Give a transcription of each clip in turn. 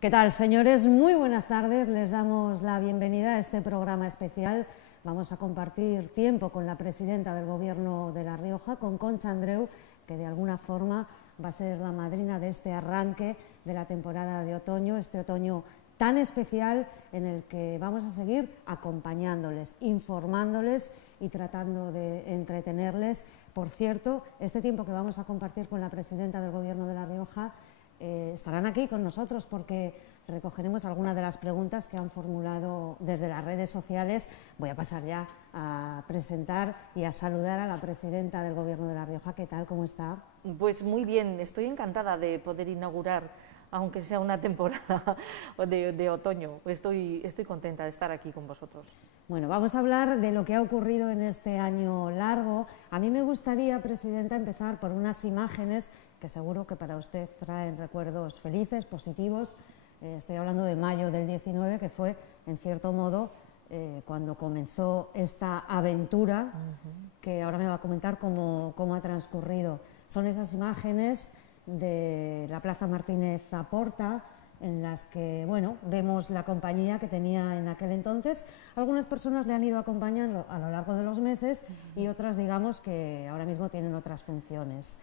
¿Qué tal, señores? Muy buenas tardes. Les damos la bienvenida a este programa especial. Vamos a compartir tiempo con la presidenta del Gobierno de La Rioja, con Concha Andreu, que de alguna forma va a ser la madrina de este arranque de la temporada de otoño, este otoño tan especial en el que vamos a seguir acompañándoles, informándoles y tratando de entretenerles. Por cierto, este tiempo que vamos a compartir con la presidenta del Gobierno de La Rioja estarán aquí con nosotros porque recogeremos algunas de las preguntas que han formulado desde las redes sociales. Voy a pasar ya a presentar y a saludar a la presidenta del Gobierno de La Rioja. ¿Qué tal? ¿Cómo está? Pues muy bien, estoy encantada de poder inaugurar, aunque sea una temporada de otoño. Estoy contenta de estar aquí con vosotros. Bueno, vamos a hablar de lo que ha ocurrido en este año largo. A mí me gustaría, presidenta, empezar por unas imágenes que seguro que para usted traen recuerdos felices, positivos. Estoy hablando de mayo del 19, que fue, en cierto modo, cuando comenzó esta aventura, que ahora me va a comentar cómo ha transcurrido. Son esas imágenes de la Plaza Martínez Zaporta, en las que, bueno, vemos la compañía que tenía en aquel entonces. Algunas personas le han ido acompañando a lo largo de los meses y otras, digamos, que ahora mismo tienen otras funciones.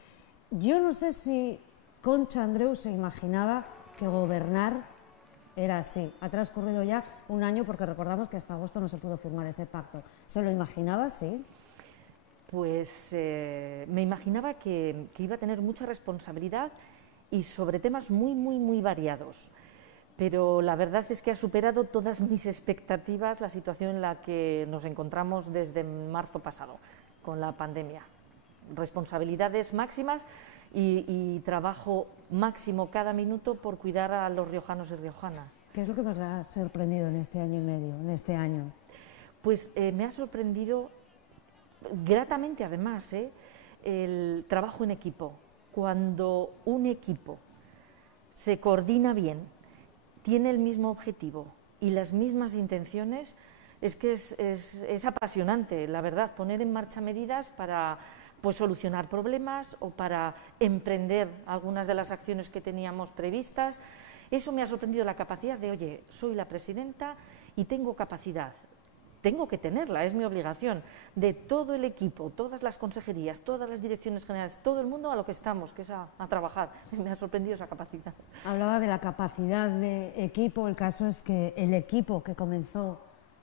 Yo no sé si Concha Andreu se imaginaba que gobernar era así. Ha transcurrido ya un año, porque recordamos que hasta agosto no se pudo firmar ese pacto. ¿Se lo imaginaba, sí? Pues me imaginaba que iba a tener mucha responsabilidad y sobre temas muy variados. Pero la verdad es que ha superado todas mis expectativas la situación en la que nos encontramos desde marzo pasado, con la pandemia. Responsabilidades máximas y trabajo máximo cada minuto por cuidar a los riojanos y riojanas. ¿Qué es lo que más le ha sorprendido en este año y medio, en este año? Pues me ha sorprendido gratamente, además, el trabajo en equipo. Cuando un equipo se coordina bien, tiene el mismo objetivo y las mismas intenciones, es que es apasionante, la verdad, poner en marcha medidas para solucionar problemas o para emprender algunas de las acciones que teníamos previstas. Eso me ha sorprendido, la capacidad de, oye, soy la presidenta y tengo capacidad, tengo que tenerla, es mi obligación, de todo el equipo, todas las consejerías, todas las direcciones generales, todo el mundo a lo que estamos, que es a trabajar. Me ha sorprendido esa capacidad. Hablaba de la capacidad de equipo. El caso es que el equipo que comenzó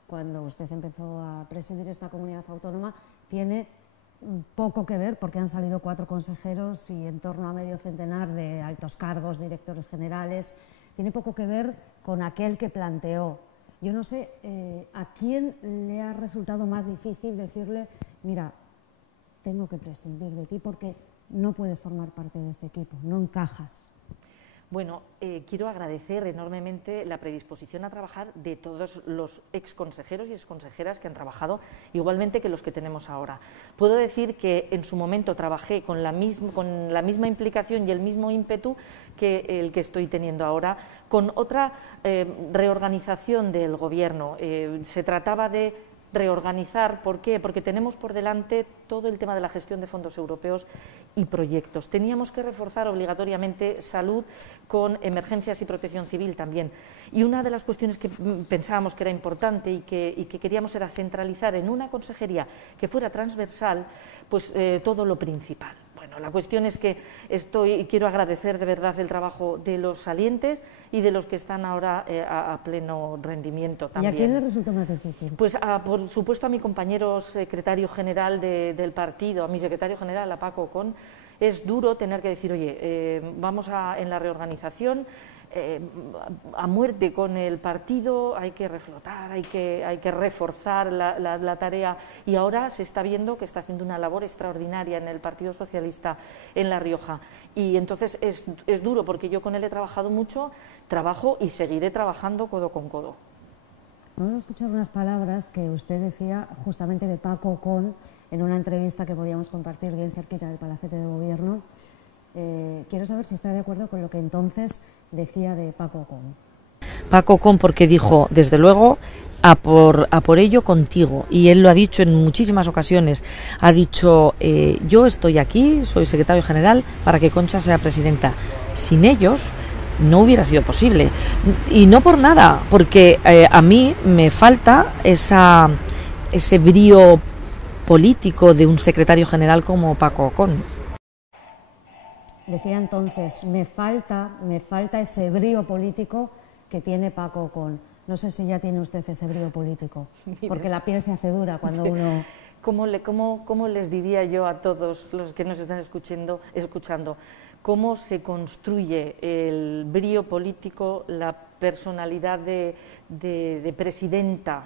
cuando usted empezó a presidir esta comunidad autónoma tiene poco que ver, porque han salido 4 consejeros y en torno a medio centenar de altos cargos, directores generales. Tiene poco que ver con aquel que planteó. Yo no sé a quién le ha resultado más difícil decirle, mira, tengo que prescindir de ti porque no puedes formar parte de este equipo, no encajas. Bueno, quiero agradecer enormemente la predisposición a trabajar de todos los exconsejeros y exconsejeras que han trabajado, igualmente que los que tenemos ahora. Puedo decir que en su momento trabajé con la misma implicación y el mismo ímpetu que el que estoy teniendo ahora, con otra reorganización del Gobierno. Se trataba de reorganizar. ¿Por qué? Porque tenemos por delante todo el tema de la gestión de fondos europeos y proyectos. Teníamos que reforzar obligatoriamente salud con emergencias y protección civil también. Y una de las cuestiones que pensábamos que era importante y que queríamos era centralizar en una consejería que fuera transversal, pues todo lo principal. Bueno, la cuestión es que quiero agradecer de verdad el trabajo de los salientes y de los que están ahora a pleno rendimiento también. ¿Y a quién le resultó más difícil? Pues por supuesto a mi compañero secretario general del partido, a mi secretario general, a Paco Ocón. Es duro tener que decir, oye, vamos en la reorganización, a muerte con el partido, hay que reflotar, hay que reforzar la tarea, y ahora se está viendo que está haciendo una labor extraordinaria en el Partido Socialista en La Rioja, y entonces es duro porque yo con él he trabajado mucho, trabajo y seguiré trabajando codo con codo. Vamos a escuchar unas palabras que usted decía justamente de Paco Ocón en una entrevista que podíamos compartir bien cerquita del Palacete de Gobierno. Quiero saber si está de acuerdo con lo que entonces decía de Paco Ocón. Paco Ocón, porque dijo, desde luego, a por ello contigo, y él lo ha dicho en muchísimas ocasiones. Ha dicho, yo estoy aquí, soy secretario general para que Concha sea presidenta. Sin ellos no hubiera sido posible. Y no por nada, porque a mí me falta ese brío político de un secretario general como Paco Ocón. Decía entonces, me falta ese brío político que tiene Paco Ocón. No sé si ya tiene usted ese brío político, porque la piel se hace dura cuando uno... ¿Cómo les diría yo a todos los que nos están escuchando, cómo se construye el brío político, la personalidad de presidenta,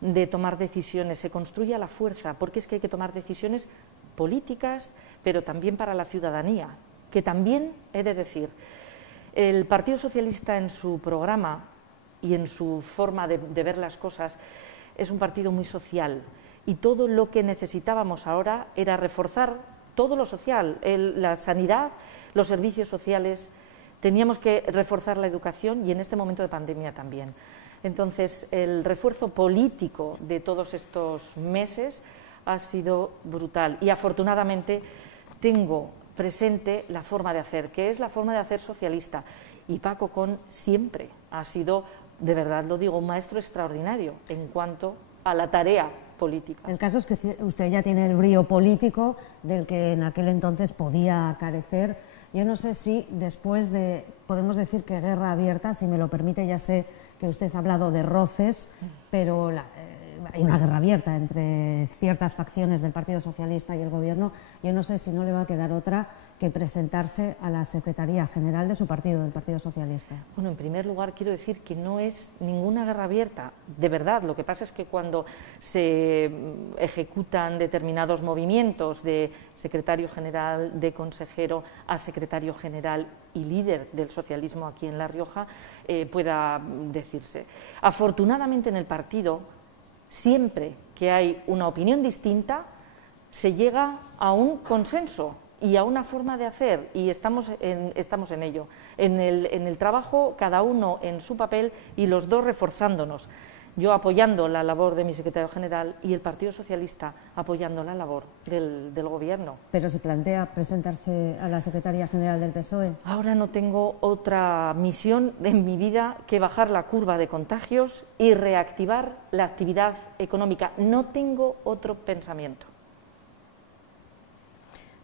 de tomar decisiones? Se construye a la fuerza, porque es que hay que tomar decisiones políticas, pero también para la ciudadanía, que también, he de decir, el Partido Socialista en su programa y en su forma de ver las cosas es un partido muy social, y todo lo que necesitábamos ahora era reforzar todo lo social, la sanidad, los servicios sociales, teníamos que reforzar la educación y en este momento de pandemia también. Entonces, el refuerzo político de todos estos meses ha sido brutal y afortunadamente tengo presente la forma de hacer, que es la forma de hacer socialista, y Paco Ocón siempre ha sido, de verdad lo digo, un maestro extraordinario en cuanto a la tarea política. El caso es que usted ya tiene el brío político del que en aquel entonces podía carecer. Yo no sé si después de, podemos decir que guerra abierta, si me lo permite, ya sé que usted ha hablado de roces, pero hay una guerra abierta entre ciertas facciones del Partido Socialista y el Gobierno. Yo no sé si no le va a quedar otra que presentarse a la Secretaría General de su partido, del Partido Socialista. Bueno, en primer lugar quiero decir que no es ninguna guerra abierta, de verdad. Lo que pasa es que cuando se ejecutan determinados movimientos de secretario general, de consejero a secretario general y líder del socialismo aquí en La Rioja, pueda decirse. Afortunadamente en el partido, siempre que hay una opinión distinta, se llega a un consenso y a una forma de hacer, y estamos en ello, en el trabajo, cada uno en su papel y los dos reforzándonos. Yo apoyando la labor de mi secretario general y el Partido Socialista apoyando la labor del Gobierno. ¿Pero se plantea presentarse a la Secretaría General del PSOE? Ahora no tengo otra misión en mi vida que bajar la curva de contagios y reactivar la actividad económica. No tengo otro pensamiento.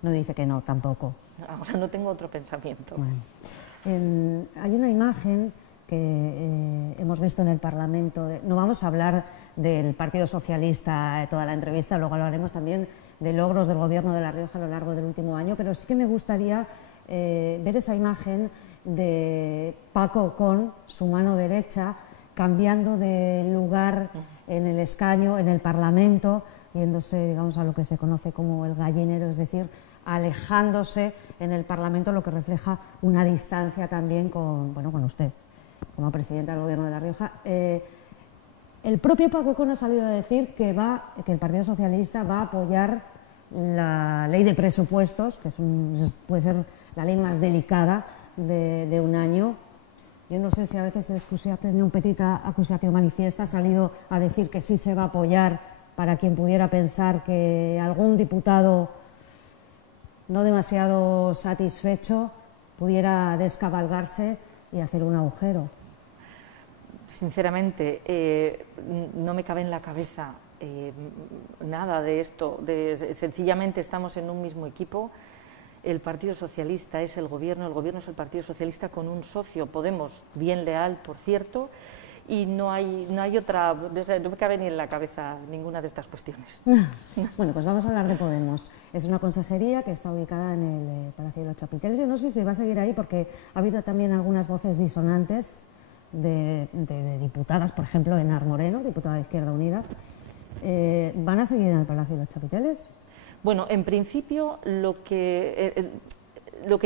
No dice que no, tampoco. Ahora no tengo otro pensamiento. Bueno. Hay una imagen que hemos visto en el Parlamento. No vamos a hablar del Partido Socialista toda la entrevista, luego hablaremos también de logros del Gobierno de La Rioja a lo largo del último año, pero sí que me gustaría ver esa imagen de Paco Ocón, su mano derecha, cambiando de lugar en el escaño, en el Parlamento, yéndose, digamos, a lo que se conoce como el gallinero, es decir, alejándose en el Parlamento, lo que refleja una distancia también con usted, como presidenta del Gobierno de La Rioja. El propio Paco Ocón ha salido a decir que el Partido Socialista va a apoyar la ley de presupuestos, que puede ser la ley más delicada de un año. Yo no sé si a veces ha tenido un petita acusatio manifiesta, ha salido a decir que sí se va a apoyar, para quien pudiera pensar que algún diputado no demasiado satisfecho pudiera descabalgarse y hacer un agujero. Sinceramente, no me cabe en la cabeza nada de esto. Sencillamente estamos en un mismo equipo. El Partido Socialista es el Gobierno es el Partido Socialista con un socio, Podemos, bien leal, por cierto, y no hay otra, no me cabe ni en la cabeza ninguna de estas cuestiones. Bueno, pues vamos a hablar de Podemos. Es una consejería que está ubicada en el Palacio de los Chapiteles. Yo no sé si va a seguir ahí porque ha habido también algunas voces disonantes de diputadas, por ejemplo, Enar Moreno, diputada de Izquierda Unida. ¿Van a seguir en el Palacio de los Chapiteles? Bueno, en principio lo que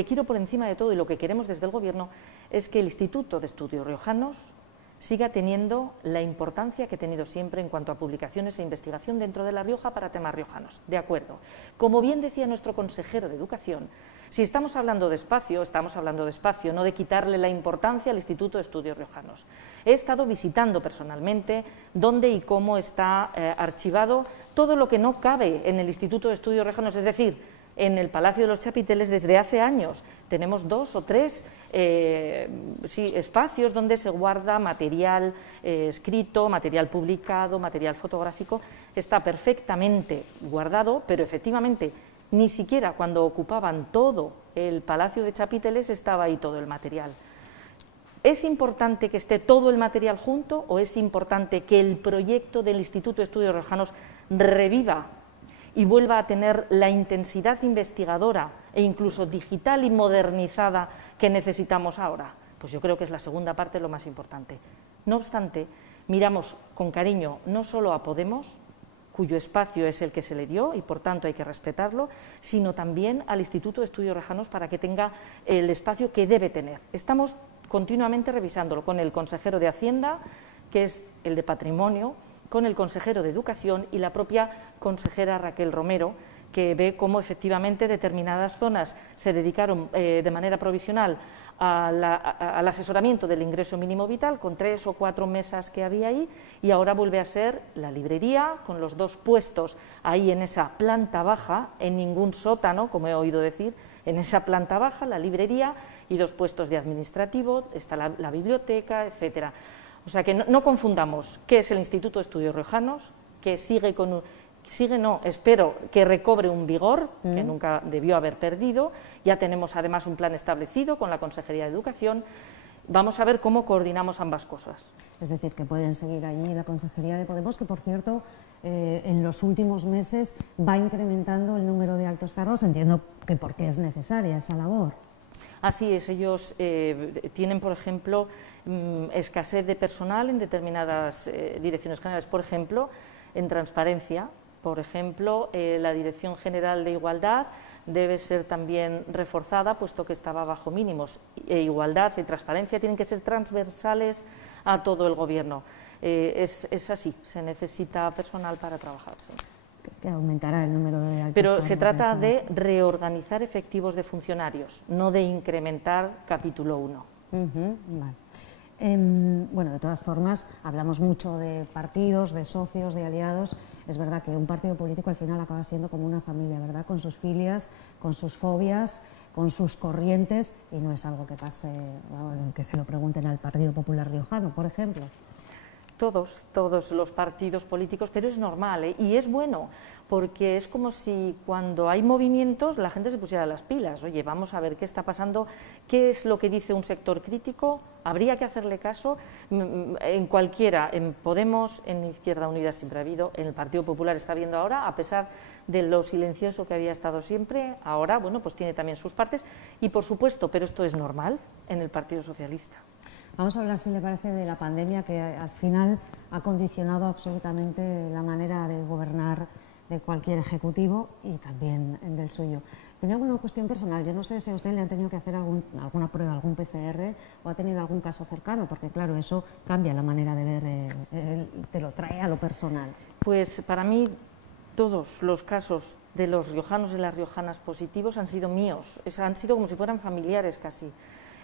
quiero por encima de todo y lo que queremos desde el Gobierno es que el Instituto de Estudios Riojanos siga teniendo la importancia que ha tenido siempre en cuanto a publicaciones e investigación dentro de La Rioja para temas riojanos. De acuerdo. Como bien decía nuestro consejero de Educación, si estamos hablando de espacio, no de quitarle la importancia al Instituto de Estudios Riojanos. He estado visitando personalmente dónde y cómo está archivado todo lo que no cabe en el Instituto de Estudios Riojanos, es decir, En el Palacio de los Chapiteles desde hace años tenemos 2 o 3 espacios donde se guarda material escrito, material publicado, material fotográfico. Está perfectamente guardado, pero efectivamente ni siquiera cuando ocupaban todo el Palacio de Chapiteles estaba ahí todo el material. ¿Es importante que esté todo el material junto o es importante que el proyecto del Instituto de Estudios Riojanos reviva y vuelva a tener la intensidad investigadora e incluso digital y modernizada que necesitamos ahora? Pues yo creo que es la segunda parte lo más importante. No obstante, miramos con cariño no solo a Podemos, cuyo espacio es el que se le dio y por tanto hay que respetarlo, sino también al Instituto de Estudios Riojanos para que tenga el espacio que debe tener. Estamos continuamente revisándolo con el consejero de Hacienda, que es el de Patrimonio, con el consejero de Educación y la propia consejera Raquel Romero, que ve cómo efectivamente determinadas zonas se dedicaron de manera provisional al asesoramiento del ingreso mínimo vital, con 3 o 4 mesas que había ahí, y ahora vuelve a ser la librería, con los 2 puestos ahí en esa planta baja, en ningún sótano, como he oído decir, en esa planta baja, la librería, y 2 puestos de administrativo, está la biblioteca, etcétera. O sea que no confundamos qué es el Instituto de Estudios Riojanos, que espero que recobre un vigor que nunca debió haber perdido. Ya tenemos además un plan establecido con la Consejería de Educación. Vamos a ver cómo coordinamos ambas cosas. Es decir, que pueden seguir allí la Consejería de Podemos, que por cierto en los últimos meses va incrementando el número de altos cargos. Entiendo que porque es necesaria esa labor. Así es, ellos tienen, por ejemplo, escasez de personal en determinadas direcciones generales. Por ejemplo, en transparencia, por ejemplo, la Dirección General de Igualdad debe ser también reforzada, puesto que estaba bajo mínimos. Igualdad y transparencia tienen que ser transversales a todo el Gobierno. Es así, se necesita personal para trabajar. Sí. Que aumentará el número de altos Pero cargos se trata de reorganizar efectivos de funcionarios, no de incrementar capítulo 1. Vale. Bueno, de todas formas, hablamos mucho de partidos, de socios, de aliados. Es verdad que un partido político al final acaba siendo como una familia, ¿verdad? Con sus filias, con sus fobias, con sus corrientes, y no es algo que pase, que se lo pregunten al Partido Popular Riojano, por ejemplo. Todos los partidos políticos, pero es normal, ¿eh? Y es bueno, porque es como si cuando hay movimientos la gente se pusiera las pilas. Oye, vamos a ver qué está pasando, qué es lo que dice un sector crítico, habría que hacerle caso en cualquiera, en Podemos, en Izquierda Unida siempre ha habido, en el Partido Popular está habiendo ahora, a pesar de lo silencioso que había estado siempre, ahora, bueno, pues tiene también sus partes, y por supuesto, pero esto es normal, en el Partido Socialista. Vamos a hablar, si le parece, de la pandemia, que al final ha condicionado absolutamente la manera de gobernar de cualquier ejecutivo y también del suyo. Tenía alguna cuestión personal, yo no sé si a usted le han tenido que hacer alguna prueba, algún PCR, o ha tenido algún caso cercano, porque claro, eso cambia la manera de ver, te lo trae a lo personal. Pues para mí todos los casos de los riojanos y las riojanas positivos han sido míos, han sido como si fueran familiares casi.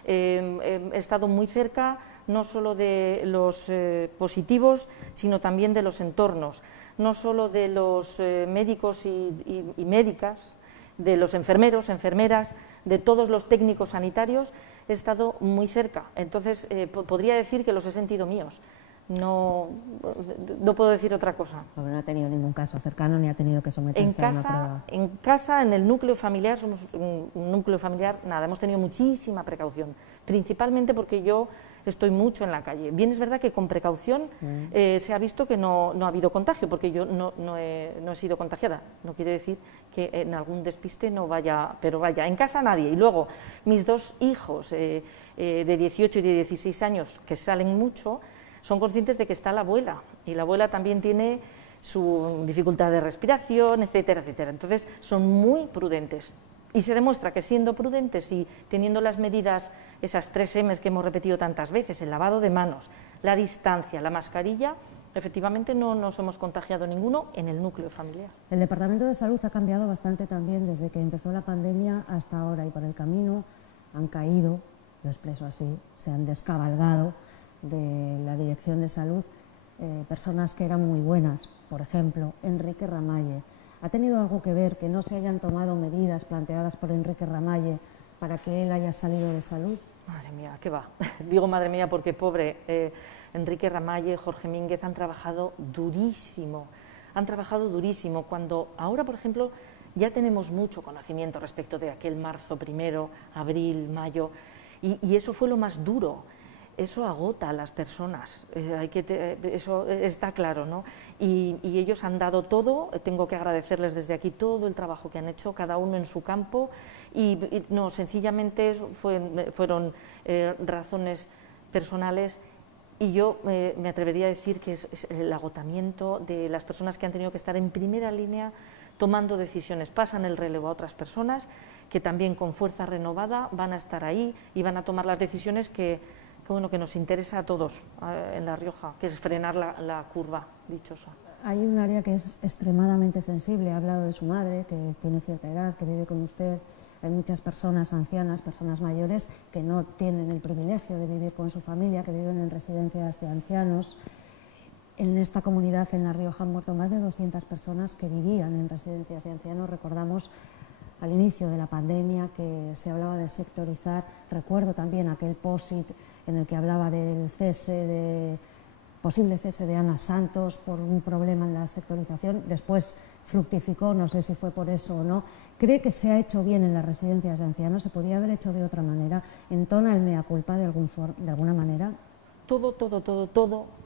He estado muy cerca no solo de los positivos, sino también de los entornos, no solo de los médicos y médicas, de los enfermeros, enfermeras, de todos los técnicos sanitarios. He estado muy cerca, entonces podría decir que los he sentido míos. No puedo decir otra cosa. Pero no ha tenido ningún caso cercano ni ha tenido que someterse a una prueba. En casa, en el núcleo familiar, somos un núcleo familiar, nada, hemos tenido muchísima precaución, principalmente porque yo estoy mucho en la calle. Bien, es verdad que con precaución se ha visto que no ha habido contagio, porque yo no he sido contagiada. No quiere decir que en algún despiste no vaya, pero vaya, en casa nadie. Y luego, mis 2 hijos de 18 y de 16 años, que salen mucho, son conscientes de que está la abuela, y la abuela también tiene su dificultad de respiración, etcétera, etcétera. Entonces, son muy prudentes. Y se demuestra que siendo prudentes y teniendo las medidas, esas 3 M's que hemos repetido tantas veces, el lavado de manos, la distancia, la mascarilla, efectivamente no nos hemos contagiado ninguno en el núcleo familiar. El Departamento de Salud ha cambiado bastante también desde que empezó la pandemia hasta ahora, y por el camino han caído, lo expreso así, se han descabalgado de la Dirección de Salud personas que eran muy buenas. Por ejemplo, Enrique Ramalle ¿Ha tenido algo que ver que no se hayan tomado medidas planteadas por Enrique Ramalle para que él haya salido de salud? Madre mía, ¿qué va? Digo madre mía porque pobre, Enrique Ramalle, Jorge Mínguez han trabajado durísimo, cuando ahora, por ejemplo, ya tenemos mucho conocimiento respecto de aquel marzo primero, abril, mayo, y eso fue lo más duro. Eso agota a las personas, eso está claro, ¿no? Y ellos han dado todo, tengo que agradecerles desde aquí todo el trabajo que han hecho, cada uno en su campo, y no, sencillamente fueron razones personales, y yo me atrevería a decir que es el agotamiento de las personas que han tenido que estar en primera línea tomando decisiones, pasan el relevo a otras personas que también con fuerza renovada van a estar ahí y van a tomar las decisiones que nos interesa a todos en La Rioja, que es frenar la curva dichosa. Hay un área que es extremadamente sensible, ha hablado de su madre, que tiene cierta edad, que vive con usted. Hay muchas personas ancianas, personas mayores, que no tienen el privilegio de vivir con su familia, que viven en residencias de ancianos. En esta comunidad, en La Rioja, han muerto más de 200 personas que vivían en residencias de ancianos. Recordamos al inicio de la pandemia que se hablaba de sectorizar. Recuerdo también aquel POSIT en el que hablaba del posible cese de Ana Santos por un problema en la sectorización. Después fructificó, no sé si fue por eso o no. ¿Cree que se ha hecho bien en las residencias de ancianos? ¿Se podía haber hecho de otra manera? ¿Entona el mea culpa de alguna manera? Todo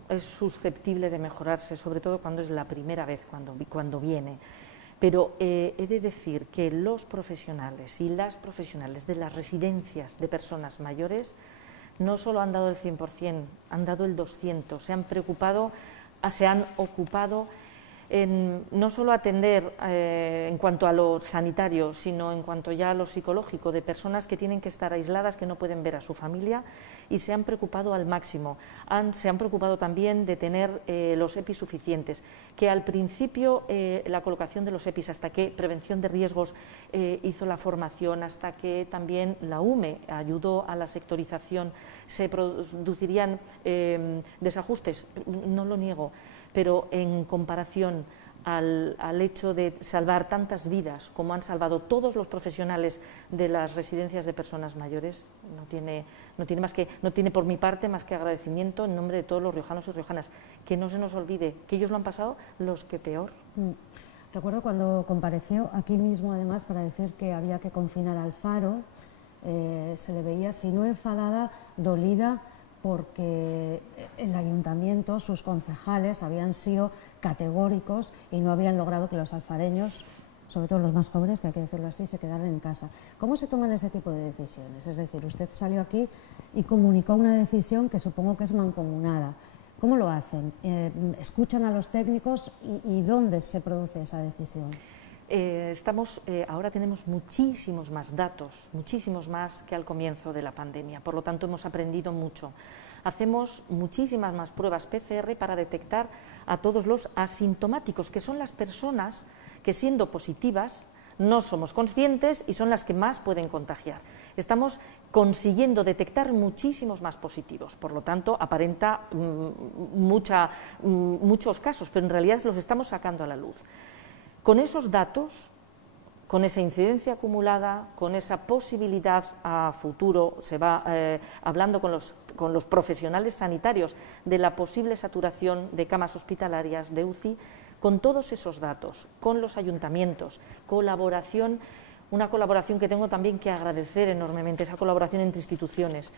es susceptible de mejorarse, sobre todo cuando es la primera vez, cuando viene. Pero he de decir que los profesionales y las profesionales de las residencias de personas mayores no solo han dado el 100%, han dado el 200%, se han preocupado, se han ocupado en no solo atender en cuanto a lo sanitario, sino en cuanto ya a lo psicológico, de personas que tienen que estar aisladas, que no pueden ver a su familia, y se han preocupado al máximo. Se han preocupado también de tener los EPIs suficientes, que al principio la colocación de los EPIs, hasta que Prevención de Riesgos hizo la formación, hasta que también la UME ayudó a la sectorización, se producirían desajustes, no lo niego, pero en comparación al hecho de salvar tantas vidas como han salvado todos los profesionales de las residencias de personas mayores, no tiene por mi parte más que agradecimiento en nombre de todos los riojanos y riojanas. Que no se nos olvide que ellos lo han pasado los que peor. Recuerdo cuando compareció aquí mismo, además, para decir que había que confinar al Faro, se le veía, si no enfadada, dolida, porque el ayuntamiento, sus concejales, habían sido categóricos y no habían logrado que los alfareños, sobre todo los más jóvenes, que hay que decirlo así, se quedaran en casa. ¿Cómo se toman ese tipo de decisiones? Es decir, usted salió aquí y comunicó una decisión que supongo que es mancomunada. ¿Cómo lo hacen? ¿Escuchan a los técnicos y dónde se produce esa decisión? Ahora tenemos muchísimos más datos, muchísimos más que al comienzo de la pandemia, por lo tanto hemos aprendido mucho. Hacemos muchísimas más pruebas PCR para detectar a todos los asintomáticos, que son las personas que, siendo positivas, no somos conscientes y son las que más pueden contagiar. Estamos consiguiendo detectar muchísimos más positivos, por lo tanto aparenta muchos casos, pero en realidad los estamos sacando a la luz. Con esos datos, con esa incidencia acumulada, con esa posibilidad a futuro, se va hablando con los profesionales sanitarios de la posible saturación de camas hospitalarias, de UCI, con todos esos datos, con los ayuntamientos, una colaboración que tengo también que agradecer enormemente, esa colaboración entre instituciones.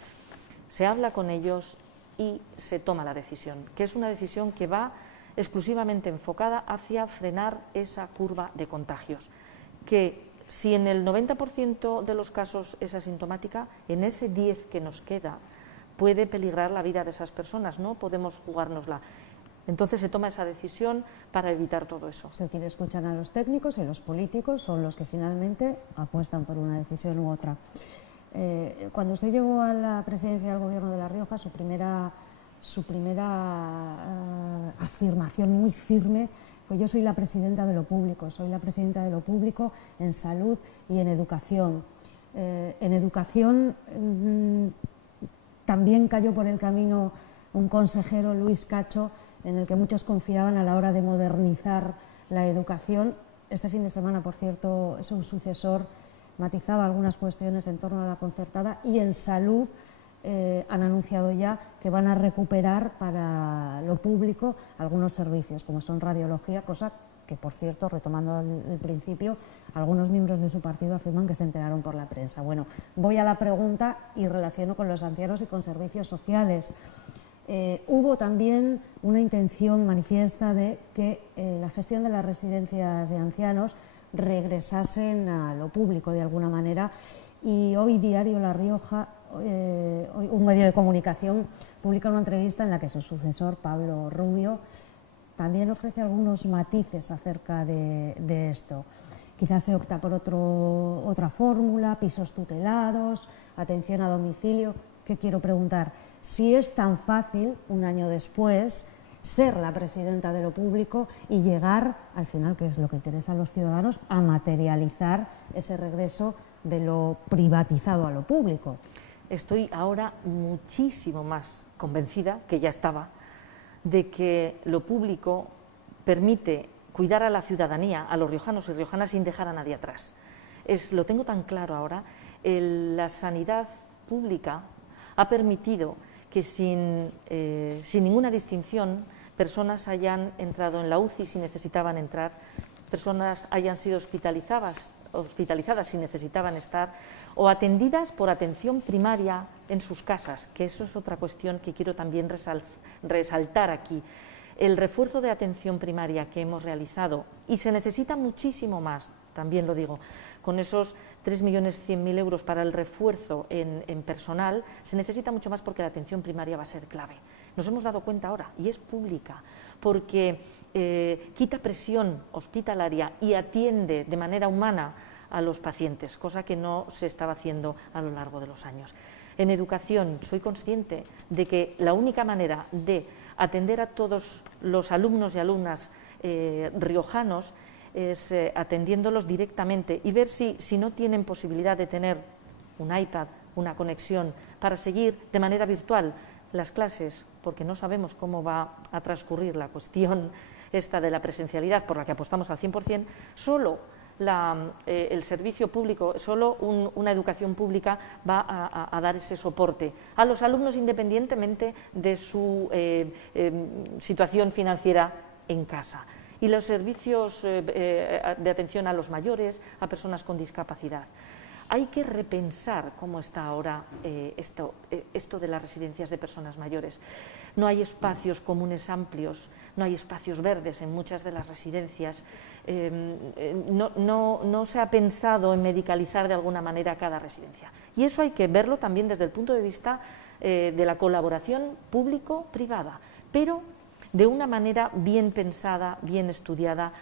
Se habla con ellos y se toma la decisión, que es una decisión que va exclusivamente enfocada hacia frenar esa curva de contagios, que si en el 90% de los casos es asintomática, en ese 10% que nos queda puede peligrar la vida de esas personas, no podemos jugárnosla. Entonces se toma esa decisión para evitar todo eso. Es decir, escuchan a los técnicos y los políticos son los que finalmente apuestan por una decisión u otra. Cuando usted llegó a la presidencia del Gobierno de La Rioja, su primera afirmación muy firme fue: yo soy la presidenta de lo público, soy la presidenta de lo público en salud y en educación. En educación también cayó por el camino un consejero, Luis Cacho, en el que muchos confiaban a la hora de modernizar la educación. Este fin de semana, por cierto, su sucesor matizaba algunas cuestiones en torno a la concertada, y en salud han anunciado ya que van a recuperar para lo público algunos servicios, como son radiología, cosa que, por cierto, retomando el principio, algunos miembros de su partido afirman que se enteraron por la prensa. Bueno, voy a la pregunta y relaciono con los ancianos y con servicios sociales. Hubo también una intención manifiesta de que la gestión de las residencias de ancianos regresasen a lo público de alguna manera, y hoy Diario La Rioja, un medio de comunicación, publica una entrevista en la que su sucesor, Pablo Rubio, también ofrece algunos matices acerca de esto. Quizás se opta por otra fórmula, pisos tutelados, atención a domicilio. ¿Qué quiero preguntar? Si es tan fácil, un año después, ser la presidenta de lo público y llegar, al final, que es lo que interesa a los ciudadanos, a materializar ese regreso de lo privatizado a lo público. Estoy ahora muchísimo más convencida, que ya estaba, de que lo público permite cuidar a la ciudadanía, a los riojanos y riojanas, sin dejar a nadie atrás. Lo tengo tan claro ahora. La sanidad pública ha permitido que sin ninguna distinción personas hayan entrado en la UCI si necesitaban entrar, personas hayan sido hospitalizadas si necesitaban estar, o atendidas por atención primaria en sus casas, que eso es otra cuestión que quiero también resaltar aquí. El refuerzo de atención primaria que hemos realizado, y se necesita muchísimo más, también lo digo, con esos 3.100.000 euros para el refuerzo en personal, se necesita mucho más porque la atención primaria va a ser clave. Nos hemos dado cuenta ahora, y es pública, porque quita presión hospitalaria y atiende de manera humana a los pacientes, cosa que no se estaba haciendo a lo largo de los años. En educación, soy consciente de que la única manera de atender a todos los alumnos y alumnas riojanos es atendiéndolos directamente y ver si no tienen posibilidad de tener un iPad, una conexión, para seguir de manera virtual las clases, porque no sabemos cómo va a transcurrir la cuestión esta de la presencialidad, por la que apostamos al 100%, solo el servicio público, solo una educación pública va a dar ese soporte a los alumnos, independientemente de su situación financiera en casa. Y los servicios de atención a los mayores, a personas con discapacidad. Hay que repensar cómo está ahora esto de las residencias de personas mayores. No hay espacios comunes amplios, no hay espacios verdes en muchas de las residencias. No se ha pensado en medicalizar de alguna manera cada residencia. Y eso hay que verlo también desde el punto de vista de la colaboración público-privada, pero de una manera bien pensada, bien estudiada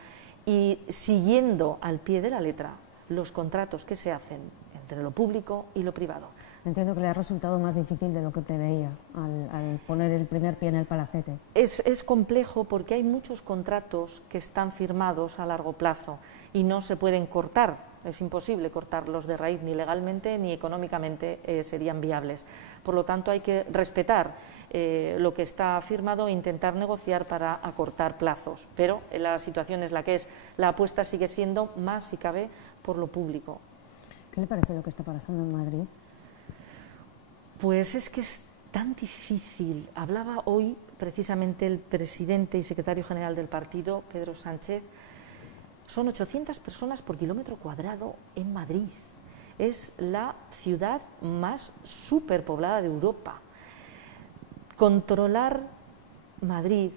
y siguiendo al pie de la letra los contratos que se hacen entre lo público y lo privado. Entiendo que le ha resultado más difícil de lo que preveía al poner el primer pie en el palacete. Es complejo porque hay muchos contratos que están firmados a largo plazo y no se pueden cortar. Es imposible cortarlos de raíz, ni legalmente ni económicamente serían viables. Por lo tanto, hay que respetar lo que está firmado e intentar negociar para acortar plazos. Pero la situación es la que es. La apuesta sigue siendo, más si cabe, por lo público. ¿Qué le parece lo que está pasando en Madrid? Pues es que es tan difícil. Hablaba hoy precisamente el presidente y secretario general del partido, Pedro Sánchez. Son 800 personas por kilómetro cuadrado en Madrid. Es la ciudad más superpoblada de Europa. Controlar Madrid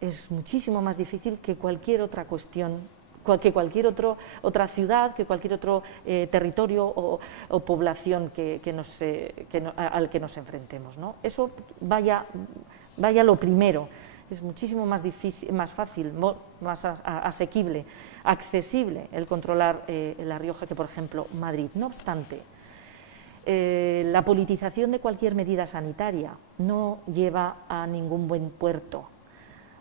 es muchísimo más difícil que cualquier otra cuestión, que cualquier otra ciudad, que cualquier otro territorio o población al que nos enfrentemos, ¿no? Eso vaya lo primero. Es muchísimo más difícil, más fácil, más asequible, accesible el controlar La Rioja que, por ejemplo, Madrid. No obstante, la politización de cualquier medida sanitaria no lleva a ningún buen puerto.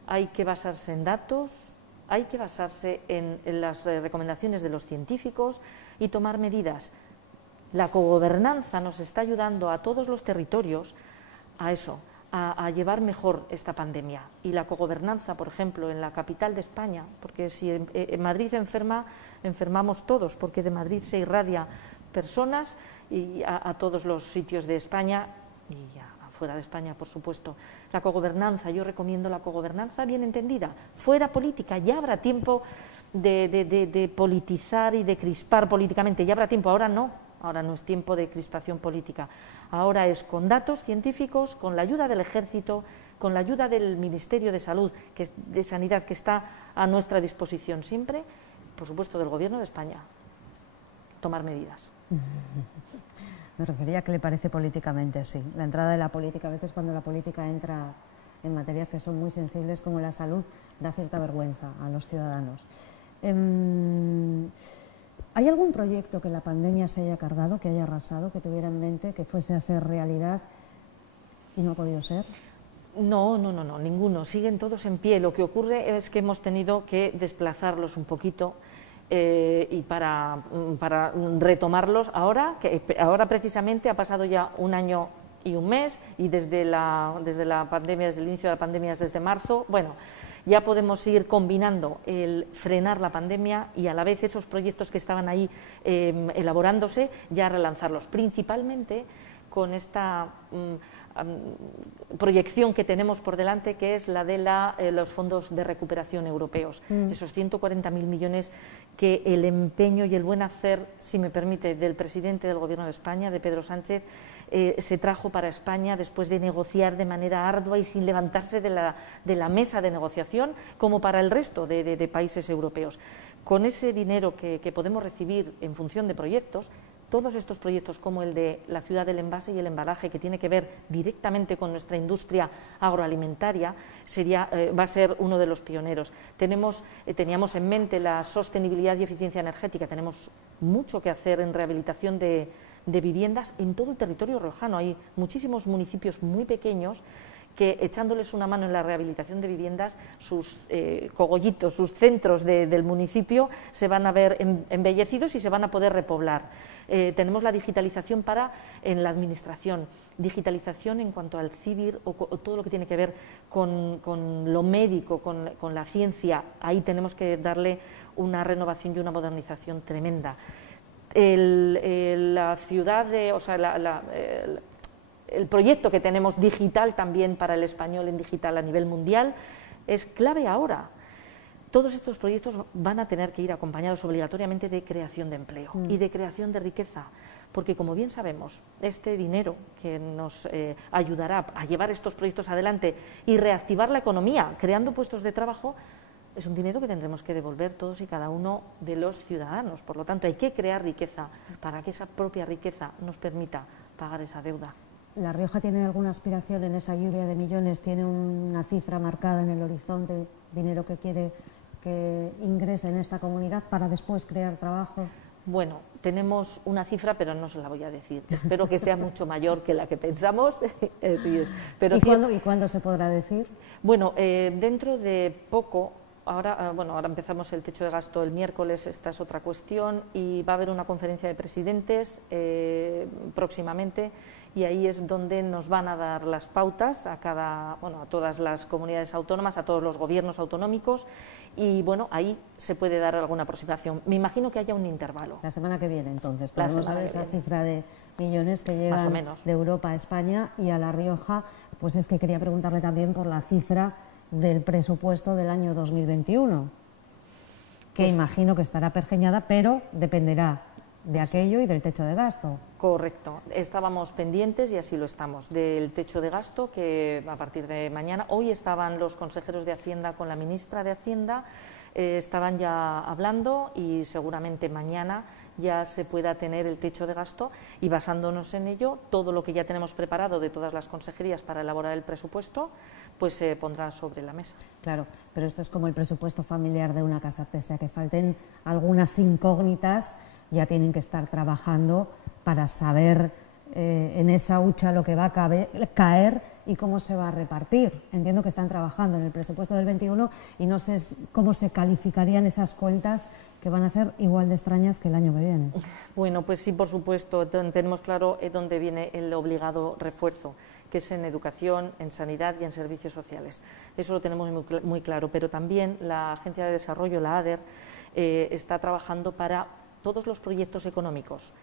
Hay que basarse en datos, hay que basarse en las recomendaciones de los científicos y tomar medidas. La cogobernanza nos está ayudando a todos los territorios a eso, a llevar mejor esta pandemia. Y la cogobernanza, por ejemplo, en la capital de España, porque si en Madrid enfermamos todos, porque de Madrid se irradia personas y a todos los sitios de España y fuera de España, por supuesto. La cogobernanza, yo recomiendo la cogobernanza bien entendida, fuera política, ya habrá tiempo de politizar y de crispar políticamente, ya habrá tiempo, ahora no es tiempo de crispación política, ahora es con datos científicos, con la ayuda del Ejército, con la ayuda del Ministerio de Salud, de Sanidad, que está a nuestra disposición siempre, por supuesto del Gobierno de España, tomar medidas. Me refería a qué le parece políticamente, sí. La entrada de la política, a veces cuando la política entra en materias que son muy sensibles como la salud, da cierta vergüenza a los ciudadanos. ¿Hay algún proyecto que la pandemia se haya cargado, que haya arrasado, que tuviera en mente, que fuese a ser realidad y no ha podido ser? No, ninguno. Siguen todos en pie. Lo que ocurre es que hemos tenido que desplazarlos un poquito y para retomarlos ahora precisamente ha pasado ya un año y un mes y desde la pandemia, desde el inicio de la pandemia, desde marzo, bueno, ya podemos ir combinando el frenar la pandemia y a la vez esos proyectos que estaban ahí elaborándose, ya relanzarlos, principalmente con esta proyección que tenemos por delante, que es la de los fondos de recuperación europeos, esos 140.000 millones que el empeño y el buen hacer, si me permite, del presidente del Gobierno de España, de Pedro Sánchez, se trajo para España después de negociar de manera ardua y sin levantarse de la mesa de negociación, como para el resto de países europeos. Con ese dinero que podemos recibir en función de proyectos, todos estos proyectos como el de la ciudad del envase y el embalaje, que tiene que ver directamente con nuestra industria agroalimentaria, va a ser uno de los pioneros. Teníamos en mente la sostenibilidad y eficiencia energética, tenemos mucho que hacer en rehabilitación de viviendas en todo el territorio riojano. Hay muchísimos municipios muy pequeños que, echándoles una mano en la rehabilitación de viviendas, sus cogollitos, sus centros del municipio se van a ver embellecidos y se van a poder repoblar. Tenemos la digitalización en la administración, digitalización en cuanto al CIBIR o todo lo que tiene que ver con lo médico, con la ciencia. Ahí tenemos que darle una renovación y una modernización tremenda. La ciudad el proyecto que tenemos digital también para el español en digital a nivel mundial es clave ahora. Todos estos proyectos van a tener que ir acompañados obligatoriamente de creación de empleo y de creación de riqueza, porque como bien sabemos, este dinero que nos ayudará a llevar estos proyectos adelante y reactivar la economía, creando puestos de trabajo, es un dinero que tendremos que devolver todos y cada uno de los ciudadanos. Por lo tanto, hay que crear riqueza para que esa propia riqueza nos permita pagar esa deuda. ¿La Rioja tiene alguna aspiración en esa lluvia de millones? ¿Tiene una cifra marcada en el horizonte, dinero que quiere que ingrese en esta comunidad para después crear trabajo? Bueno, tenemos una cifra, pero no se la voy a decir. Espero que sea mucho mayor que la que pensamos. Sí es. Pero ¿Y cuándo se podrá decir? Bueno, dentro de poco. Ahora empezamos el techo de gasto el miércoles, esta es otra cuestión, y va a haber una conferencia de presidentes próximamente, y ahí es donde nos van a dar las pautas a todas las comunidades autónomas, a todos los gobiernos autonómicos, y bueno, ahí se puede dar alguna aproximación. Me imagino que haya un intervalo. La semana que viene, entonces, podemos saber esa cifra de millones que llegan de Europa a España y a La Rioja. Pues es que quería preguntarle también por la cifra del presupuesto del año 2021, que imagino que estará pergeñada, pero dependerá de aquello y del techo de gasto. Correcto, estábamos pendientes y así lo estamos, del techo de gasto, que a partir de mañana, hoy estaban los consejeros de Hacienda con la ministra de Hacienda, estaban ya hablando y seguramente mañana ya se pueda tener el techo de gasto, y basándonos en ello, todo lo que ya tenemos preparado de todas las consejerías para elaborar el presupuesto, pues se pondrá sobre la mesa. Claro, pero esto es como el presupuesto familiar de una casa, pese a que falten algunas incógnitas, ya tienen que estar trabajando para saber en esa hucha lo que va a caer y cómo se va a repartir. Entiendo que están trabajando en el presupuesto del 21 y no sé cómo se calificarían esas cuentas, que van a ser igual de extrañas que el año que viene. Bueno, pues sí, por supuesto, tenemos claro dónde viene el obligado refuerzo, que es en educación, en sanidad y en servicios sociales. Eso lo tenemos muy claro, pero también la Agencia de Desarrollo, la ADER, está trabajando para todos los proyectos económicos,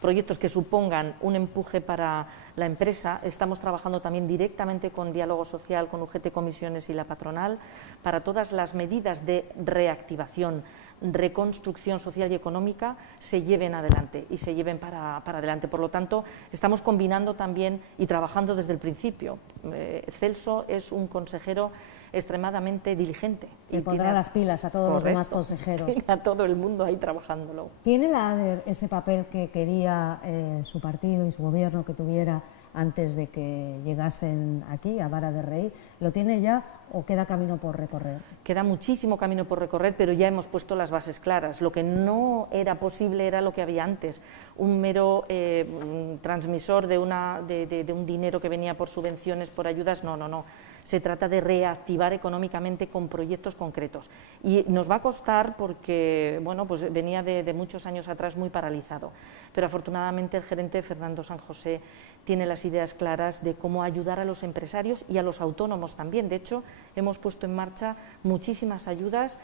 proyectos que supongan un empuje para la empresa. Estamos trabajando también directamente con Diálogo Social, con UGT Comisiones y la patronal, para todas las medidas de reactivación, reconstrucción social y económica se lleven adelante y se lleven para adelante. Por lo tanto, estamos combinando también y trabajando desde el principio. Celso es un consejero extremadamente diligente. Y pondrá las pilas a todos los demás consejeros. A todo el mundo ahí trabajándolo. ¿Tiene la ADER ese papel que quería su partido y su gobierno que tuviera antes de que llegasen aquí, a Vara de Rey? ¿Lo tiene ya o queda camino por recorrer? Queda muchísimo camino por recorrer, pero ya hemos puesto las bases claras. Lo que no era posible era lo que había antes, un mero transmisor de un dinero que venía por subvenciones, por ayudas. No. Se trata de reactivar económicamente con proyectos concretos. Y nos va a costar porque bueno, pues venía de muchos años atrás muy paralizado. Pero afortunadamente el gerente Fernando San José tiene las ideas claras de cómo ayudar a los empresarios y a los autónomos también. De hecho, hemos puesto en marcha muchísimas ayudas,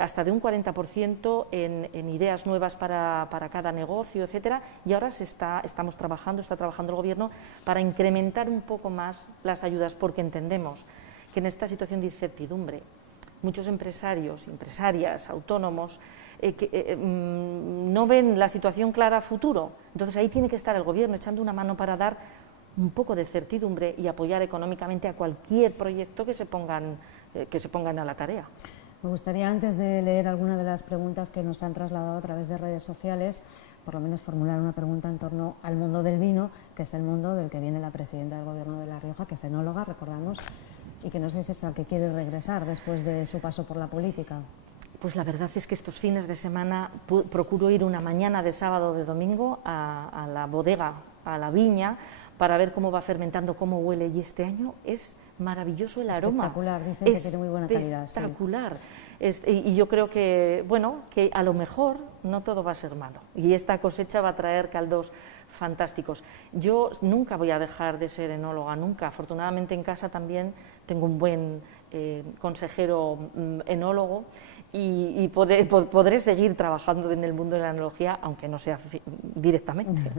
hasta de un 40% en ideas nuevas para cada negocio, etcétera, y ahora está trabajando el Gobierno para incrementar un poco más las ayudas, porque entendemos que en esta situación de incertidumbre muchos empresarios, empresarias, autónomos no ven la situación clara a futuro. Entonces ahí tiene que estar el Gobierno echando una mano para dar un poco de certidumbre y apoyar económicamente a cualquier proyecto que se pongan a la tarea. Me gustaría, antes de leer alguna de las preguntas que nos han trasladado a través de redes sociales, por lo menos formular una pregunta en torno al mundo del vino, que es el mundo del que viene la presidenta del Gobierno de La Rioja, que es enóloga, recordamos, y que no sé si es al que quiere regresar después de su paso por la política. Pues la verdad es que estos fines de semana procuro ir una mañana de sábado o de domingo a la bodega, a la viña, para ver cómo va fermentando, cómo huele, y este año es maravilloso el aroma. Espectacular, dicen que tiene muy buena calidad. Espectacular. Sí. Y yo creo que, bueno, que a lo mejor no todo va a ser malo, y esta cosecha va a traer caldos fantásticos. Yo nunca voy a dejar de ser enóloga, nunca. Afortunadamente en casa también tengo un buen consejero enólogo, y podré seguir trabajando en el mundo de la enología, aunque no sea directamente.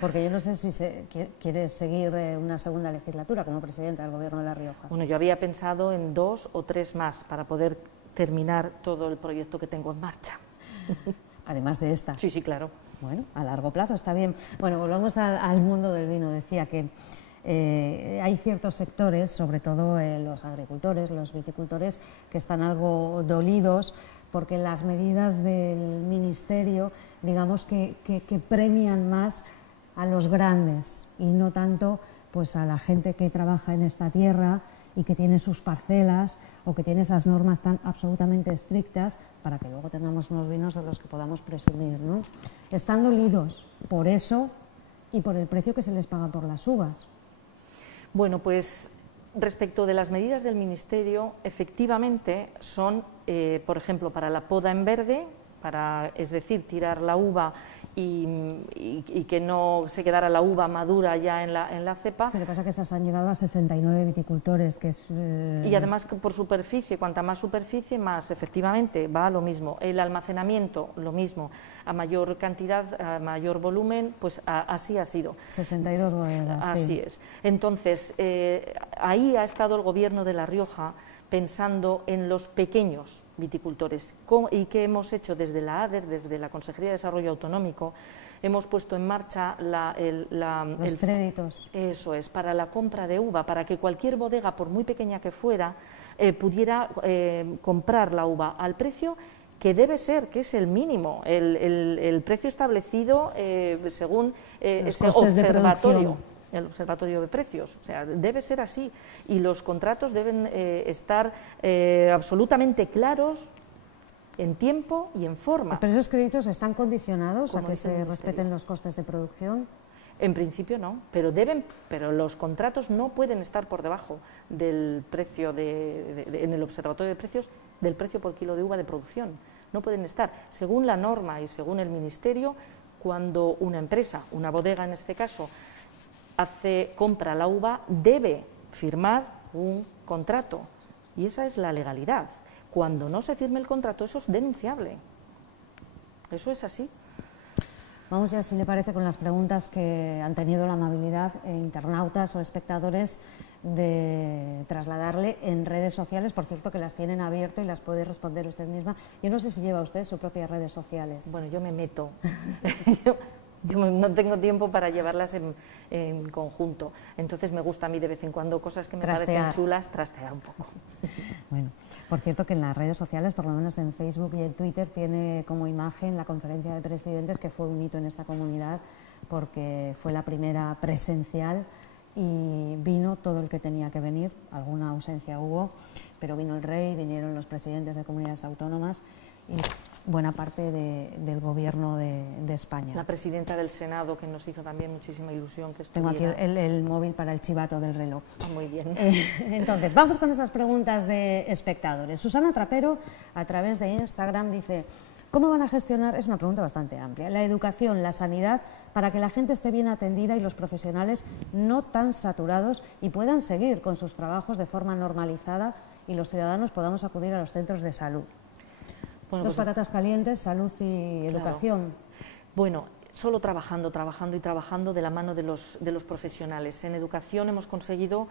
Porque yo no sé si quieres seguir una segunda legislatura como presidenta del Gobierno de La Rioja. Bueno, yo había pensado en 2 o 3 más para poder terminar todo el proyecto que tengo en marcha. Además de esta. Sí, claro. Bueno, a largo plazo está bien. Bueno, volvamos al mundo del vino. Decía que hay ciertos sectores, sobre todo los agricultores, los viticultores, que están algo dolidos porque las medidas del Ministerio, digamos que premian más a los grandes y no tanto pues a la gente que trabaja en esta tierra y que tiene sus parcelas o que tiene esas normas tan absolutamente estrictas para que luego tengamos unos vinos de los que podamos presumir, ¿no? Están dolidos por eso y por el precio que se les paga por las uvas. Bueno, pues respecto de las medidas del Ministerio, efectivamente son, por ejemplo, para la poda en verde, es decir, tirar la uva y que no se quedara la uva madura ya en la cepa. Se le pasa que esas han llegado a 69 viticultores, que es... Y además por superficie, cuanta más superficie, más efectivamente va a lo mismo. El almacenamiento, lo mismo, a mayor cantidad, a mayor volumen, pues así ha sido. 62 bodegas, así sí. es. Entonces, ahí ha estado el Gobierno de La Rioja pensando en los pequeños viticultores. ¿Y qué hemos hecho desde la ADER, desde la Consejería de Desarrollo Autonómico? Hemos puesto en marcha los créditos. Eso es, para la compra de uva, para que cualquier bodega, por muy pequeña que fuera, pudiera comprar la uva al precio que debe ser, que es el mínimo, el precio establecido según ese observatorio. El observatorio de precios, o sea, debe ser así, y los contratos deben estar absolutamente claros en tiempo y en forma. ¿Pero esos créditos están condicionados a que se respeten los costes de producción? En principio no, pero los contratos no pueden estar por debajo del precio en el observatorio de precios, del precio por kilo de uva de producción. No pueden estar. Según la norma y según el Ministerio, cuando una empresa, una bodega en este caso, compra la uva debe firmar un contrato, y esa es la legalidad. Cuando no se firme el contrato, eso es denunciable. Eso es así. Vamos ya, si le parece, con las preguntas que han tenido la amabilidad internautas o espectadores de trasladarle en redes sociales. Por cierto, que las tienen abierto y las puede responder usted misma. Yo no sé si lleva usted sus propias redes sociales. Bueno, yo me meto. Yo no tengo tiempo para llevarlas en conjunto. Entonces me gusta a mí de vez en cuando cosas que me parecen chulas, trastear un poco. Bueno, por cierto que en las redes sociales, por lo menos en Facebook y en Twitter, tiene como imagen la conferencia de presidentes, que fue un hito en esta comunidad porque fue la primera presencial y vino todo el que tenía que venir. Alguna ausencia hubo, pero vino el rey, vinieron los presidentes de comunidades autónomas y buena parte del gobierno de España. La presidenta del Senado, que nos hizo también muchísima ilusión que estuviera. Tengo aquí el móvil para el chivato del reloj. Muy bien. Entonces, vamos con estas preguntas de espectadores. Susana Trapero, a través de Instagram, dice: ¿cómo van a gestionar, es una pregunta bastante amplia, la educación, la sanidad, para que la gente esté bien atendida y los profesionales no tan saturados y puedan seguir con sus trabajos de forma normalizada y los ciudadanos podamos acudir a los centros de salud? Bueno, dos patatas calientes, salud y educación. Claro. Bueno, solo trabajando y trabajando de la mano de los profesionales. En educación hemos conseguido,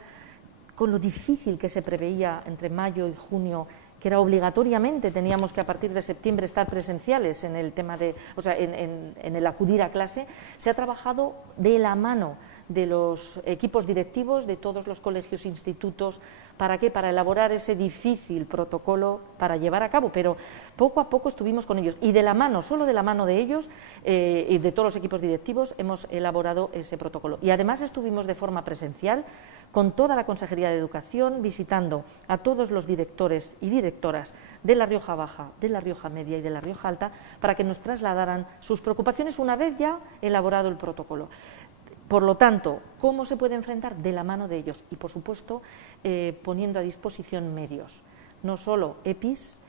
con lo difícil que se preveía entre mayo y junio, que era obligatoriamente, teníamos que a partir de septiembre estar presenciales en el tema de, o sea, en el acudir a clase, se ha trabajado de la mano de los equipos directivos de todos los colegios e institutos. ¿Para qué? Para elaborar ese difícil protocolo para llevar a cabo, pero poco a poco estuvimos con ellos y de la mano, solo de la mano de ellos y de todos los equipos directivos hemos elaborado ese protocolo. Y además estuvimos de forma presencial con toda la Consejería de Educación, visitando a todos los directores y directoras de La Rioja Baja, de La Rioja Media y de La Rioja Alta, para que nos trasladaran sus preocupaciones una vez ya elaborado el protocolo. Por lo tanto, ¿cómo se puede enfrentar? De la mano de ellos y, por supuesto, poniendo a disposición medios, no solo EPIs,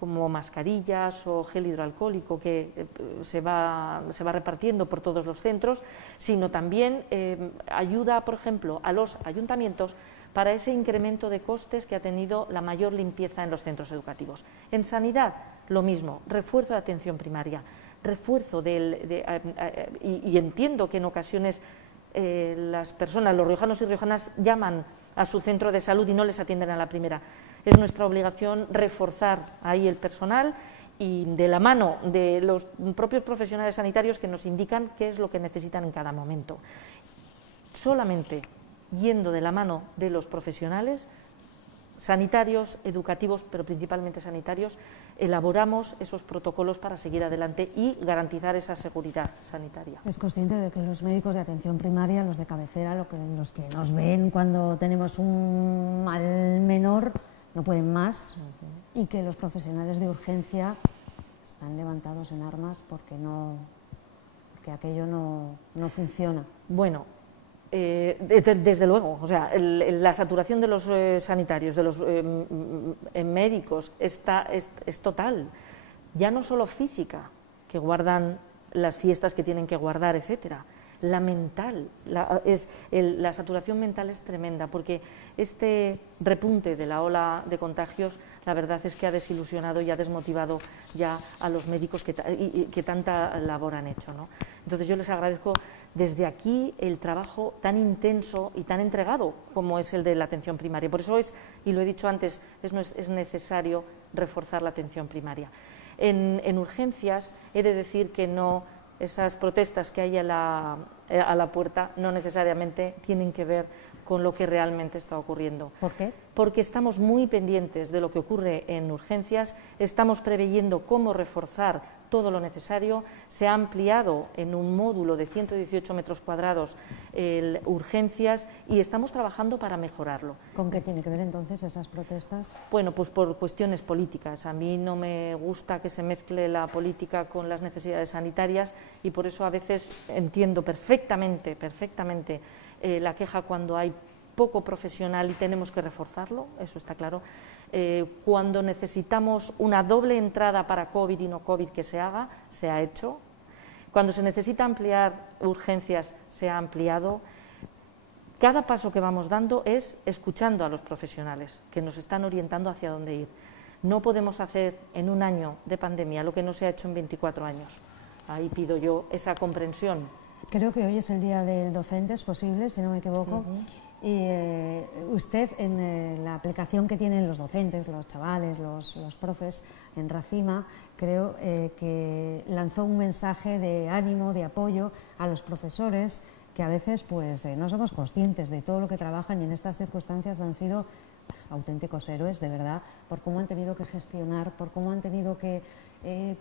como mascarillas o gel hidroalcohólico que se va repartiendo por todos los centros, sino también ayuda, por ejemplo, a los ayuntamientos para ese incremento de costes que ha tenido la mayor limpieza en los centros educativos. En sanidad, lo mismo, refuerzo de atención primaria, refuerzo y entiendo que en ocasiones las personas, los riojanos y riojanas, llaman a su centro de salud y no les atienden a la primera. Es nuestra obligación reforzar ahí el personal y de la mano de los propios profesionales sanitarios que nos indican qué es lo que necesitan en cada momento. Solamente yendo de la mano de los profesionales sanitarios, educativos, pero principalmente sanitarios, elaboramos esos protocolos para seguir adelante y garantizar esa seguridad sanitaria. ¿Es consciente de que los médicos de atención primaria, los de cabecera, los que nos ven cuando tenemos un mal menor, no pueden más y que los profesionales de urgencia están levantados en armas porque aquello no funciona? Bueno, desde luego, o sea, la saturación de los sanitarios, de los médicos, es total, ya no solo física, que guardan las fiestas que tienen que guardar, etcétera. La mental, la saturación mental es tremenda, porque este repunte de la ola de contagios, la verdad es que ha desilusionado y ha desmotivado ya a los médicos que tanta labor han hecho, ¿no? Entonces yo les agradezco desde aquí el trabajo tan intenso y tan entregado como es el de la atención primaria. Por eso y lo he dicho antes, es necesario reforzar la atención primaria. En urgencias he de decir que no, esas protestas que hay a la puerta no necesariamente tienen que ver con lo que realmente está ocurriendo. ¿Por qué? Porque estamos muy pendientes de lo que ocurre en urgencias, estamos preveyendo cómo reforzar todo lo necesario, se ha ampliado en un módulo de 118 metros cuadrados urgencias y estamos trabajando para mejorarlo. ¿Con qué tiene que ver entonces esas protestas? Bueno, pues por cuestiones políticas. A mí no me gusta que se mezcle la política con las necesidades sanitarias y por eso a veces entiendo perfectamente la queja cuando hay poco profesional y tenemos que reforzarlo, eso está claro. Cuando necesitamos una doble entrada para COVID y no COVID que se haga, se ha hecho. Cuando se necesita ampliar urgencias, se ha ampliado. cada paso que vamos dando es escuchando a los profesionales que nos están orientando hacia dónde ir. No podemos hacer en un año de pandemia lo que no se ha hecho en 24 años. Ahí pido yo esa comprensión. Creo que hoy es el Día del Docente, es posible, si no me equivoco. Y usted, en la aplicación que tienen los docentes, los chavales, los profes en Racima, creo que lanzó un mensaje de ánimo, de apoyo a los profesores, que a veces pues no somos conscientes de todo lo que trabajan y en estas circunstancias han sido auténticos héroes, de verdad, por cómo han tenido que gestionar, por cómo han tenido que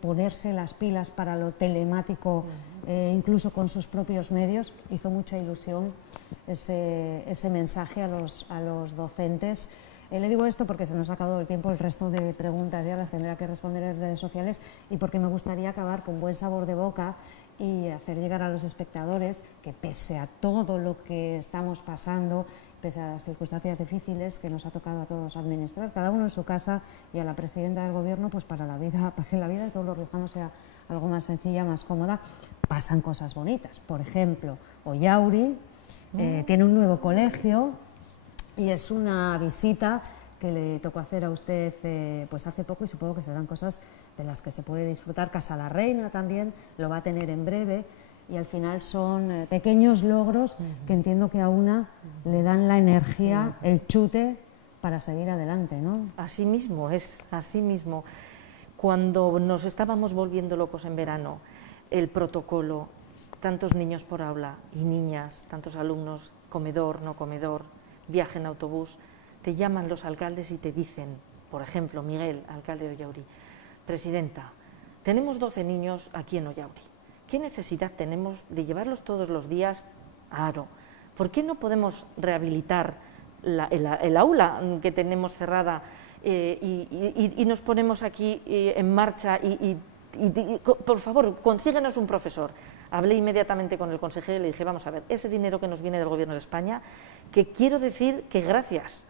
ponerse las pilas para lo telemático, incluso con sus propios medios. Hizo mucha ilusión ese mensaje a los docentes. Le digo esto porque se nos ha acabado el tiempo, el resto de preguntas ya las tendrá que responder en redes sociales, y porque me gustaría acabar con buen sabor de boca y hacer llegar a los espectadores que, pese a todo lo que estamos pasando, pese a las circunstancias difíciles que nos ha tocado a todos administrar, cada uno en su casa, y a la presidenta del Gobierno, pues para que la vida de todos los riojanos sea algo más sencilla, más cómoda, pasan cosas bonitas. Por ejemplo, Ollauri tiene un nuevo colegio, y es una visita que le tocó hacer a usted pues hace poco, y supongo que serán cosas de las que se puede disfrutar. Casa la Reina también lo va a tener en breve, y al final son pequeños logros que entiendo que a una le dan la energía, el chute para seguir adelante, ¿no? Así mismo es, así mismo. Cuando nos estábamos volviendo locos en verano, el protocolo, tantos niños por aula y niñas, tantos alumnos, comedor, no comedor, viaje en autobús, te llaman los alcaldes y te dicen, por ejemplo, Miguel, alcalde de Ollauri: presidenta, tenemos 12 niños aquí en Ollauri. ¿Qué necesidad tenemos de llevarlos todos los días a Haro? ¿Por qué no podemos rehabilitar el aula que tenemos cerrada y nos ponemos aquí en marcha y por favor, consíguenos un profesor? Hablé inmediatamente con el consejero y le dije: vamos a ver, ese dinero que nos viene del Gobierno de España, que quiero decir que gracias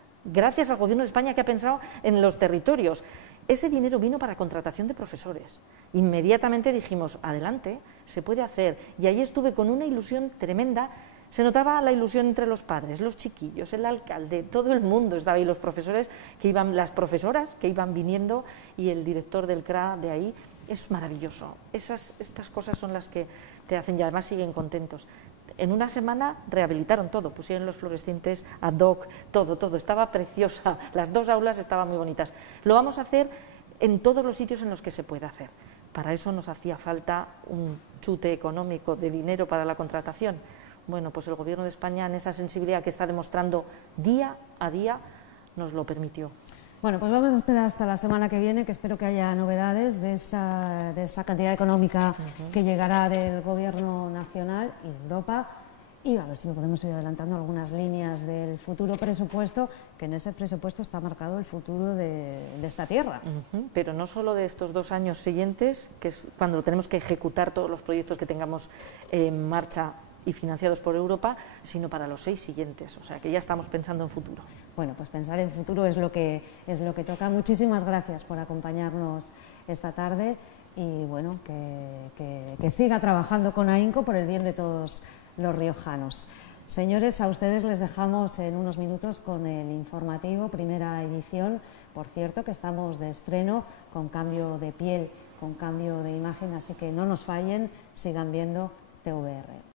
al Gobierno de España, que ha pensado en los territorios, ese dinero vino para contratación de profesores. Inmediatamente dijimos: adelante, se puede hacer. Y ahí estuve con una ilusión tremenda. Se notaba la ilusión entre los padres, los chiquillos, el alcalde, todo el mundo estaba ahí, los profesores que iban, las profesoras que iban viniendo, y el director del CRA de ahí. Es maravilloso. Estas cosas son las que te hacen, y además siguen contentos. En una semana rehabilitaron todo, pusieron los fluorescentes ad hoc, todo, estaba preciosa, las 2 aulas estaban muy bonitas. Lo vamos a hacer en todos los sitios en los que se pueda hacer. Para eso nos hacía falta un chute económico de dinero para la contratación. Bueno, pues el Gobierno de España, en esa sensibilidad que está demostrando día a día, nos lo permitió. Bueno, pues vamos a esperar hasta la semana que viene, que espero que haya novedades de esa cantidad económica que llegará del Gobierno nacional y de Europa, y a ver si podemos ir adelantando algunas líneas del futuro presupuesto, que en ese presupuesto está marcado el futuro de esta tierra. Pero no solo de estos 2 años siguientes, que es cuando tenemos que ejecutar todos los proyectos que tengamos en marcha y financiados por Europa, sino para los 6 siguientes, o sea que ya estamos pensando en futuro. Bueno, pues pensar en futuro es lo que toca. Muchísimas gracias por acompañarnos esta tarde, y bueno, que siga trabajando con AHINCO por el bien de todos los riojanos. Señores, a ustedes les dejamos en unos minutos con el informativo, primera edición. Por cierto, que estamos de estreno, con cambio de piel, con cambio de imagen, así que no nos fallen, sigan viendo TVR.